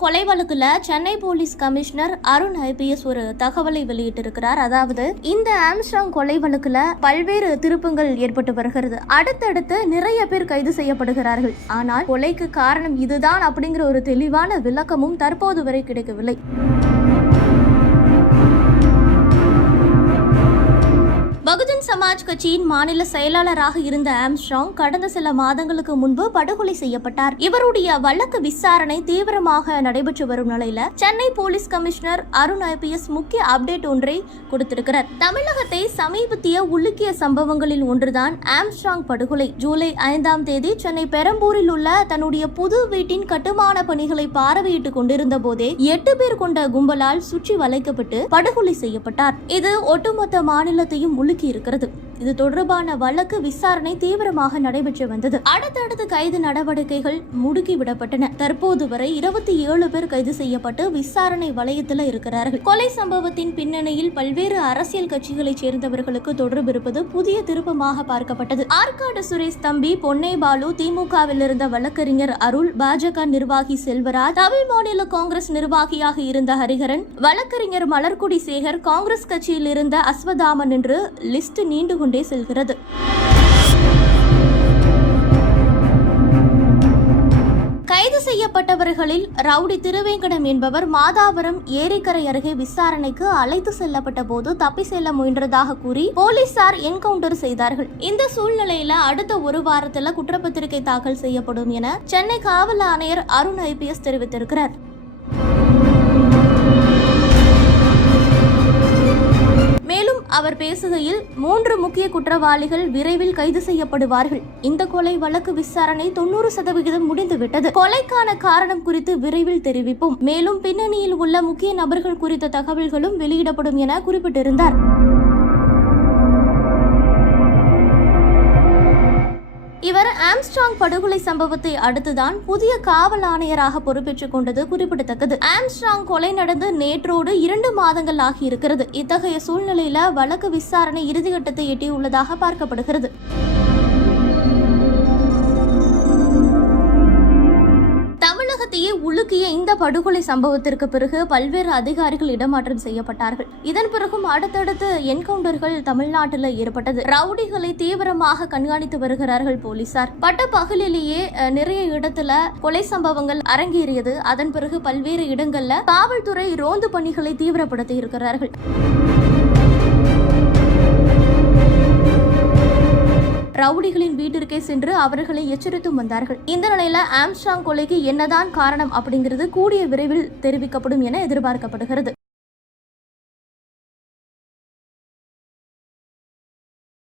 கொலை வழக்குல Chennai police commissioner Arun IPS ஒரு தகவலை வெளியிட்டிருக்கிறார். அதாவது இந்த ஆம்ஸ்ட்ராங் கொலை வழக்குல பல்வேறு திருப்பங்கள் ஏற்பட்டு வருகிறது. அடுத்தடுத்து நிறைய பேர் கைது செய்யப்படுகிறார்கள். ஆனால் கொலைக்கு காரணம் இதுதான் அப்படிங்கிற ஒரு தெளிவான விளக்கமும் தற்போது வரை கிடைக்கவில்லை. பகுஜன் சமாஜ் கட்சியின் மாநில செயலாளராக இருந்த ஆம்ஸ்ட்ராங் கடந்த சில மாதங்களுக்கு முன்பு படுகொலை செய்யப்பட்டார். இவருடைய வழக்கு விசாரணை தீவிரமாக நடைபெற்று வரும் நிலையில Chennai police commissioner Arun IPS முக்கிய அப்டேட் ஒன்றை கொடுத்திருக்கிறார். தமிழகத்தை சமீபத்திய உலுக்கிய சம்பவங்களில் ஒன்றுதான் ஆம்ஸ்ட்ராங் படுகொலை. ஜூலை 5ஆம் தேதி சென்னை பெரம்பூரில் உள்ள தன்னுடைய புது வீட்டின் கட்டுமான பணிகளை பார்வையிட்டுக் கொண்டிருந்த போதே 8 பேர் கொண்ட கும்பலால் சுற்றி வளைக்கப்பட்டு படுகொலை செய்யப்பட்டார். இது ஒட்டுமொத்த மாநிலத்தையும் இருக்கிறது. இது தொடர்பான வழக்கு விசாரணை தீவிரமாக நடைபெற்று வந்தது. அடுத்தடுத்து கைது நடவடிக்கைகள் முடுக்கிவிடப்பட்டன. தற்போது வரை 27 பேர் கைது செய்யப்பட்டு விசாரணை வளையத்தில் இருக்கிறார்கள். கொலை சம்பவத்தின் பின்னணியில் பல்வேறு அரசியல் கட்சிகளைச் சேர்ந்தவர்களுக்கு தொடர்பு இருப்பது புதிய திருப்பமாக பார்க்கப்பட்டது. ஆற்காடு சுரேஷ் தம்பி, பொன்னை பாலு, திமுகவில் இருந்த வழக்கறிஞர் அருள், பாஜக நிர்வாகி செல்வராஜ், தமிழ் மாநில காங்கிரஸ் நிர்வாகியாக இருந்த ஹரிஹரன், வழக்கறிஞர் மலர்கொடி சேகர், காங்கிரஸ் கட்சியில் இருந்த அஸ்வதாமன் என்று லிஸ்ட் நீண்டு கொண்டே செல்கிறது. கைது செய்யப்பட்டவர்களில் ரவுடி திருவேங்கடம் என்பவர் மாதாவரம் ஏரிக்கரை அருகே விசாரணைக்கு அழைத்து செல்லப்பட்ட போது தப்பி செல்ல முயன்றதாக கூறி போலீசார் என்கவுண்டர் செய்தார்கள். இந்த சூழ்நிலையில அடுத்த ஒரு வாரத்தில் குற்றப்பத்திரிகை தாக்கல் செய்யப்படும் என சென்னை காவல் ஆணையர் அருண் ஐபிஎஸ் தெரிவித்திருக்கிறார். மேலும் அவர் பேசுகையில் 3 முக்கிய குற்றவாளிகள் விரைவில் கைது செய்யப்படுவார்கள். இந்த கொலை வழக்கு விசாரணை 90% முடிந்துவிட்டது. கொலைக்கான காரணம் குறித்து விரைவில் தெரிவிப்போம். மேலும் பின்னணியில் உள்ள முக்கிய நபர்கள் குறித்த தகவல்களும் வெளியிடப்படும் என குறிப்பிட்டிருந்தார். இவர் ஆம்ஸ்ட்ராங் படுகொலை சம்பவத்தை அடுத்துதான் புதிய காவல் ஆணையராக பொறுப்பேற்றுக் கொண்டது குறிப்பிடத்தக்கது. ஆம்ஸ்ட்ராங் கொலை நடந்து நேற்றோடு 2 மாதங்கள் ஆகியிருக்கிறது. இத்தகைய சூழ்நிலையில வழக்கு விசாரணை இறுதிக்கட்டத்தை எட்டியுள்ளதாக பார்க்கப்படுகிறது. தமிழகத்தையே உலுக்கிய இந்த படுகொலை சம்பவத்திற்கு பிறகு பல்வேறு அதிகாரிகள் இடமாற்றம் செய்யப்பட்டார்கள். இதன் பிறகும் அடுத்தடுத்து என்கவுண்டர்கள் தமிழ்நாட்டில் ஏற்பட்டது. ரவுடிகளை தீவிரமாக கண்காணித்து வருகிறார்கள் போலீசார். பட்ட பகலிலேயே நிறைய இடத்துல கொலை சம்பவங்கள் அரங்கேறியது. அதன் பிறகு பல்வேறு இடங்கள்ல காவல்துறை ரோந்து பணிகளை தீவிரப்படுத்தி இருக்கிறார்கள். ரவுடிகளின் வீட்டிற்கே சென்று அவர்களை எச்சரித்தும் வந்தார்கள். இந்த நிலையில ஆம்ஸ்ட்ராங் கொலைக்கு என்னதான் காரணம் அப்படிங்கிறது கூடிய விரைவில் தெரிவிக்கப்படும் என எதிர்பார்க்கப்படுகிறது.